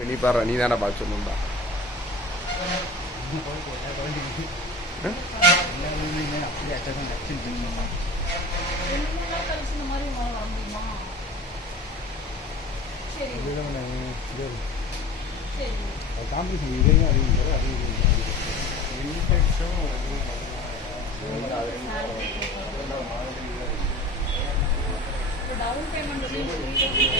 நீ பாரு நீ தானே பார்த்து சொல்லணும்டா காம்படிஷன் இதையும் அறிவு அறிவு டவுன் பேமெண்ட்